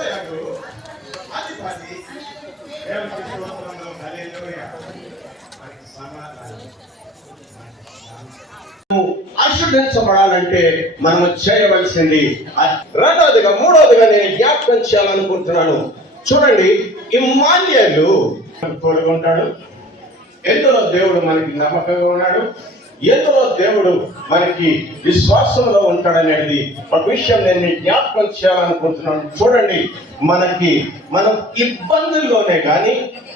ముప్పై మనము చేయవలసింది రెండోదిగా మూడోదిగా నేను జ్ఞాపకం చేయాలనుకుంటున్నాను. చూడండి ఇమాన్యాలు కోరుకుంటాడు ఎందులో దేవుడు మనకి నమ్మకంగా ఉన్నాడు? ఎందులో దేవుడు మనకి విశ్వాసంలో ఉంటాడనేది ఒక విషయం నేను మీకు జ్ఞాపకం చేయాలనుకుంటున్నాను. చూడండి మనకి మనం ఇబ్బందుల్లోనే కానీ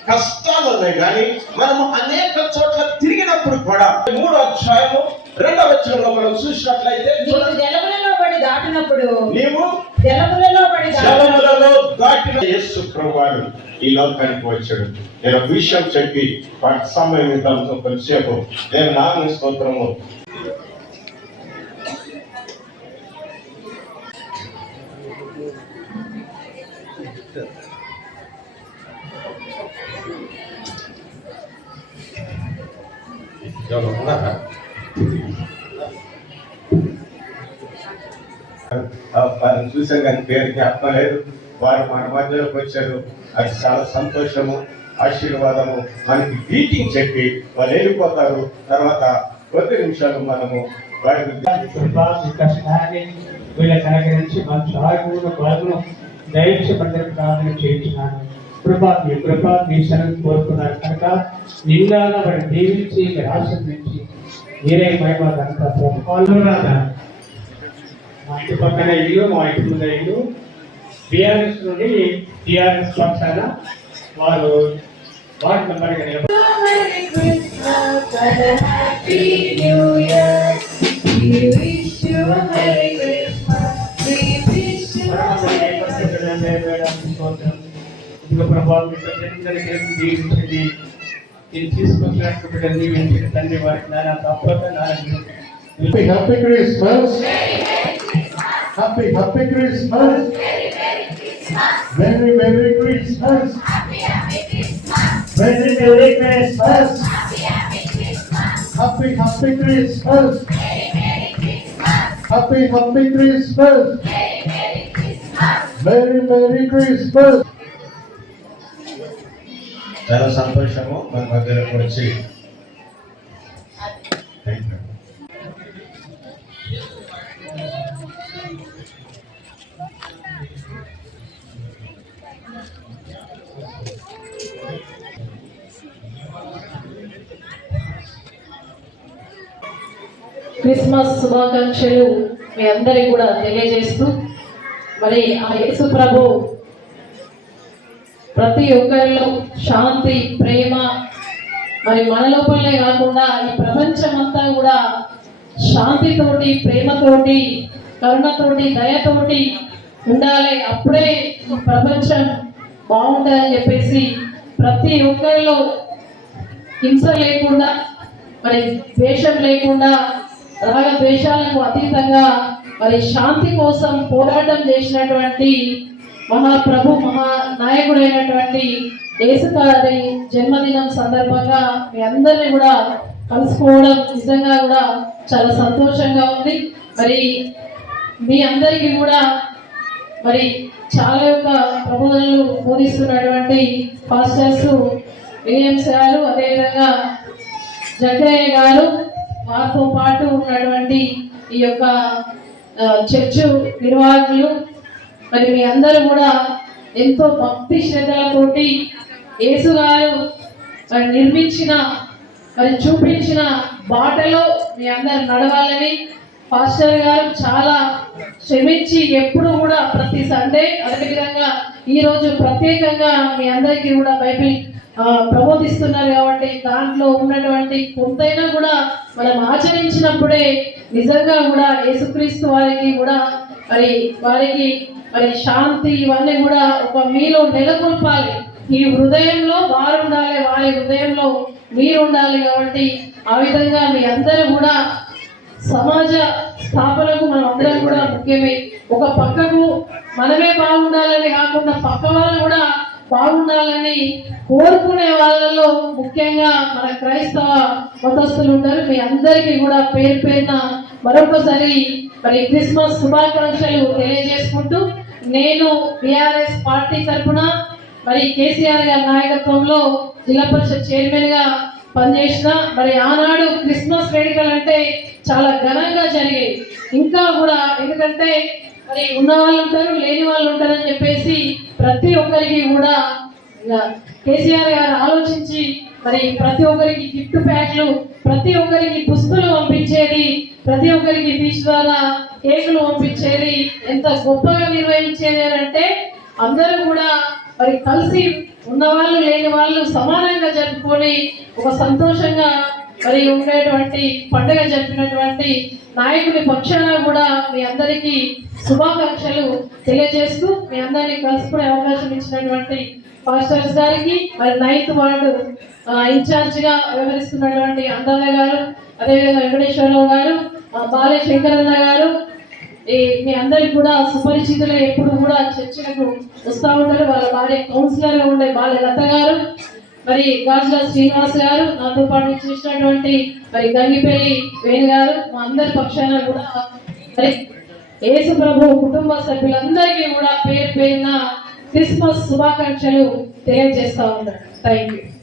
కష్టాల్లోనే కానీ మనం అనేక చోట్ల తిరిగినప్పుడు కూడా మూడో అధ్యాయము రెండవ వచనంలో మనం చూసినట్లయితే దాటినప్పుడు నీవు జలములలో పడి జలములలో దాటిన యేసు ప్రభువారు ఈ లోకానికి వచ్చాడు. నేను విషయం చెప్పి వాటి సమయం ఇద్దాంతో కొద్దిసేపు నేను నాన్న స్తోత్రము ఎవరు ఉన్నారా? ఆ వారిని చూసాం కానీ పేరు జ్ఞాపకం లేదు వారు మన మధ్యలోకి వచ్చారు అది చాలా సంతోషము ఆశీర్వాదము మనకి గ్రీటింగ్ చెప్పి వాళ్ళు వెళ్ళిపోతారు తర్వాత కొద్ది నిమిషాలు మనము వారి కృపా మంచి ఆరోగ్యమును బలమును దయచేయమని ప్రార్థన చేయించున్నాను కృప మీ కృప మీ శరణం కోరుకున్నారు కనుక నిండాల దీవించి మీరు మీరే మహిమ కనుక మా ఇంటి పక్కన ఇల్లు మా ఇంటి ముందర ఇల్లు. బీఆర్ఎస్ నుండి టీఆర్ఎస్ పక్షాన వారు వార్డు మెంబర్గా నిలబడి Merry Christmas and a Happy New Year. We wish you a Merry Christmas. We wish you a Merry ఇదిగో ప్రభావం దీవించండి ఇది తీసుకొచ్చినటువంటి దీవించండి తండ్రి వారికి నాన్న తప్పక నాన్న Happy, happy Christmas. Happy, happy Christmas. Merry, Merry Christmas. Merry, Merry Christmas. Happy, happy Christmas. Happy, happy Christmas. Merry, Merry Christmas. చాలా సంతోషము మన మధ్యలోకి వచ్చి క్రిస్మస్ శుభాకాంక్షలు మీ అందరికీ కూడా తెలియజేస్తూ మరి ఆ యేసు ప్రభు ప్రతి ఒక్కరిలో శాంతి ప్రేమ మరి మన లోపలనే కాకుండా ఈ ప్రపంచమంతా కూడా శాంతితోటి ప్రేమతోటి కరుణతోటి దయతోటి ఉండాలి. అప్పుడే ఈ ప్రపంచం బాగుంటుందని చెప్పేసి ప్రతి ఒక్కరిలో హింస లేకుండా మరి ద్వేషం లేకుండా రాగ ద్వేషాలకు అతీతంగా మరి శాంతి కోసం పోరాటం చేసినటువంటి మహాప్రభు మహా నాయకుడైనటువంటి దేశకారి జన్మదినం సందర్భంగా మీ అందరినీ కూడా కలుసుకోవడం నిజంగా కూడా చాలా సంతోషంగా ఉంది. మరి మీ అందరికీ కూడా మరి చాలా యొక్క ప్రబోధనలు బోధిస్తున్నటువంటి పాస్టర్స్ విలియమ్స్ గారు అదేవిధంగా జగ్గయ్య గారు మాతో పాటు ఉన్నటువంటి ఈ యొక్క ఆ, చర్చు నిర్వాహకులు మరి మీ అందరూ కూడా ఎంతో భక్తి శ్రద్ధలతోటి యేసు గారు మరి నిర్మించిన మరి చూపించిన బాటలో మీ అందరు నడవాలని పాస్టర్ గారు చాలా శ్రమించి ఎప్పుడు కూడా ప్రతి సండే అదేవిధంగా ఈ రోజు ప్రత్యేకంగా మీ అందరికీ కూడా బైబిల్ ప్రబోధిస్తున్నారు కాబట్టి దాంట్లో ఉన్నటువంటి కొంతైనా కూడా మనం ఆచరించినప్పుడే నిజంగా కూడా యేసుక్రీస్తు వారికి కూడా మరి వారికి మరి శాంతి ఇవన్నీ కూడా ఒక మీలో నెలకొల్పాలి. ఈ హృదయంలో వారు ఉండాలి వారి హృదయంలో మీరు ఉండాలి కాబట్టి ఆ విధంగా మీ అందరూ కూడా సమాజ స్థాపనకు మనం అందరం కూడా ముఖ్యమే. ఒక పక్కకు మనమే బాగుండాలని కాకుండా పక్క వాళ్ళు కూడా బాగుండాలని కోరుకునే వాళ్ళలో ముఖ్యంగా మన క్రైస్తవ మతస్థులు ఉంటారు. మీ అందరికీ కూడా పేరు పేరున మరొకసారి మరి క్రిస్మస్ శుభాకాంక్షలు తెలియజేసుకుంటూ నేను బీఆర్ఎస్ పార్టీ తరఫున మరి కేసీఆర్ గారి నాయకత్వంలో జిల్లా పరిషత్ చైర్మన్గా పనిచేసిన మరి ఆనాడు క్రిస్మస్ వేడుకలు అంటే చాలా ఘనంగా జరిగాయి. ఇంకా కూడా ఎందుకంటే మరి ఉన్న వాళ్ళు ఉంటారు లేని వాళ్ళు ఉంటారని చెప్పేసి ప్రతి ఒక్కరికి కూడా ఇలా కేసీఆర్ గారు ఆలోచించి మరి ప్రతి ఒక్కరికి గిఫ్ట్ ప్యాక్లు ప్రతి ఒక్కరికి పుస్తలు పంపించేది ప్రతి ఒక్కరికి ఫిష్ ద్వారా కేకులు పంపించేది ఎంత గొప్పగా నిర్వహించేది అని అంటే అందరూ కూడా మరి కలిసి ఉన్నవాళ్ళు లేని వాళ్ళు సమానంగా జరుపుకొని ఒక సంతోషంగా మరి ఉండేటువంటి పండుగ జరిపినటువంటి నాయకుని పక్షాన కూడా మీ అందరికీ శుభాకాంక్షలు తెలియజేస్తూ మీ అందరినీ కలుసుకునే అవకాశం ఇచ్చినటువంటి పాస్టర్స్ గారికి మరి నైన్త్ వార్డు ఇన్ఛార్జ్గా వ్యవహరిస్తున్నటువంటి అందాల గారు అదేవిధంగా వెంకటేశ్వరరావు గారు ఆ, బాలే శంకరన్న గారు ఈ మీ అందరికి కూడా సుపరిచితులు ఎప్పుడు కూడా చర్చలకు వస్తూ ఉంటారు. వాళ్ళ భార్య కౌన్సిలర్గా ఉండే బాల్య లత గారు మరి గాజుల శ్రీనివాస్ గారు నాతో పాటు చూసినటువంటి మరి గంగిపల్లి వేణు గారు మా అందరి పక్షాన కూడా మరి యేసు ప్రభు కుటుంబ సభ్యులందరికీ కూడా పేరు పేరున క్రిస్మస్ శుభాకాంక్షలు తెలియజేస్తా ఉన్నారు థ్యాంక్ యూ